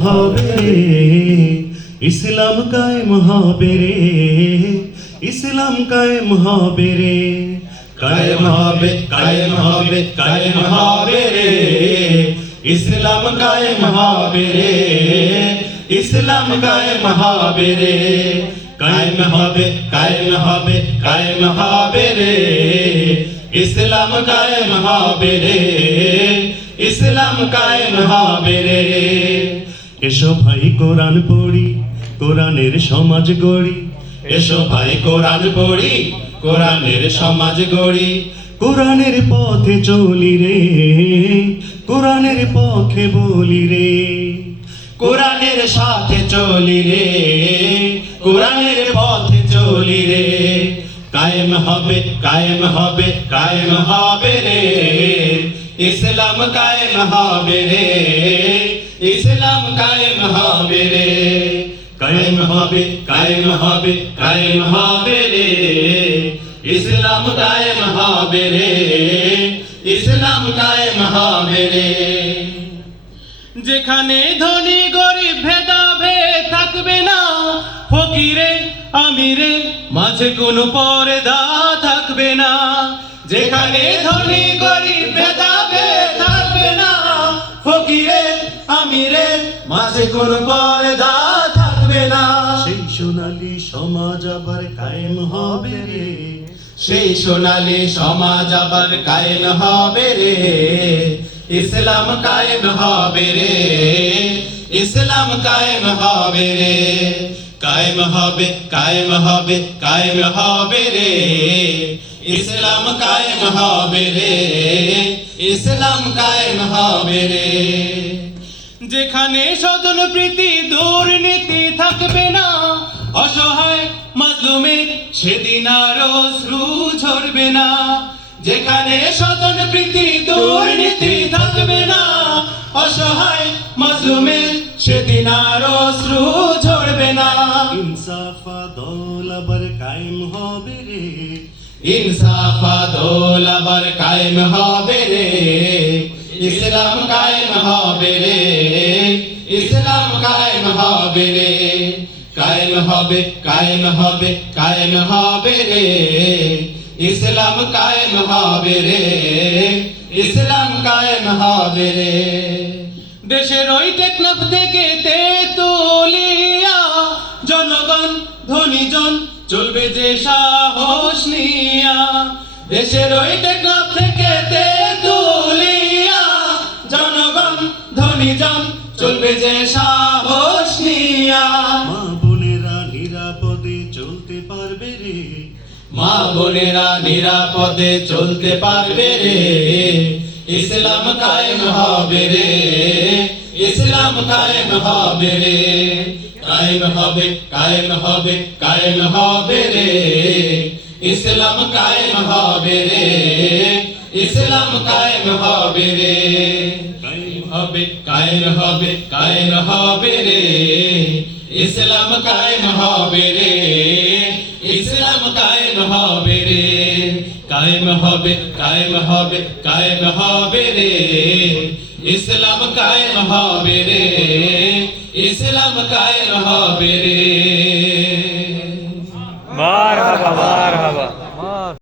হবে ইসলাম কায়েম হবে রে। ইসলাম কায়েম হবে রে। কায়েম হবে কায়েম হবে, কায়েম রে। ইসলাম কায়েম হবে রে। ইসলাম কায়েম হবে রে। কায়েম হবে কায়েম হবে, কায়েম রে। ইসলাম কায়েম হবে রে। ইসলাম কায়েম হবে রে। এসো ভাই কোরআন পড়ি কোরআনের সমাজ গড়ি। এসো ভাই কোরআন পড়ি কোরআনের সমাজ গড়ি। কোরআনের পথে চলি রে কোরআনের পথে বলি রে। কোরআনের সাথে চলি রে কোরআনের পথে চলি রে। কায়েম হবে কায়েম হবে কায়েম হবে রে। ইসলাম কায়েম হবে রে। হবে, কায়েম হবে রে। ইসলাম কায়েম হবে রে। ইসলাম কায়েম হবে রে। যেখানে ধনী, গরিব, ভেদাভেদ থাকবে না, ফকিরে, আমিরে, মাঝে কোনো পর্দা থাকবে না। যেখানে ধনী, গরিব, ভেদাভেদ থাকবে না, ফকিরে, আমিরে, মাঝে কোনো পর্দা আবার কায়েম হবে রে। সেই সোনালী সমাজ আবার কায়েম হবে রে। ইসলাম কায়েম হবে রে। ইসলাম কায়েম হবে রে। কায়েম হবে কায়েম হবে কায়েম হবে রে। ইসলাম কায়েম হবে রে। ইসলাম কায়েম হবে রে। যেখানে সদন প্রীতি দুর্নীতি থাকবে না মাজলুমের সেদিন আর অশ্রু ঝরবে না যেখানে সদন প্রীতি দুর্নীতি থাকবে না অসহায় মাজলুমের সেদিন আর অশ্রু ঝরবে না। ইনসাফা দল আবার কায়েম হবে রে। ইনসাফা দোল আবার কায়েম হবে রে। ইসলাম কায়েম হবে রে। ইসলাম কায়েম হবে রে। কায়েম হবে কায়েম হবে কায়েম হবে রে। ইসলাম কায়েম হবে রে। ইসলাম কায়েম হবে রে। দেশের ওই টেকনাফ থেকে তেতুলিয়া, জনগণ, ধনীজন, চলবে যে সাহস নিয়া। দেশের ওই টেকনাফ থেকে তে তেতুলিয়া, জনগণ, ধনীজন, চলবে যে সাহস নিয়া। পারবে রে? মা বোনেরা নিরাপদে চলতে পারবে রে? ইসলাম কায়েম হবে রে? ইসলাম কায়েম হবে রে? কায়েম হবে কায়েম হবে কায়েম হবে রে? ইসলাম কায়েম হবে রে? ইসলাম কায়েম হবে রে? কায়েম হবে কায়েম হবে কায়েম হবে রে? ইসলাম কায়েম হবে রে? হবে রে, কায়েম হবে কায়েম হবে কায়েম হবে রে। ইসলাম কায়েম হবে রে, ইসলাম কায়েম হবে রে। মারহাবা মারহাবা।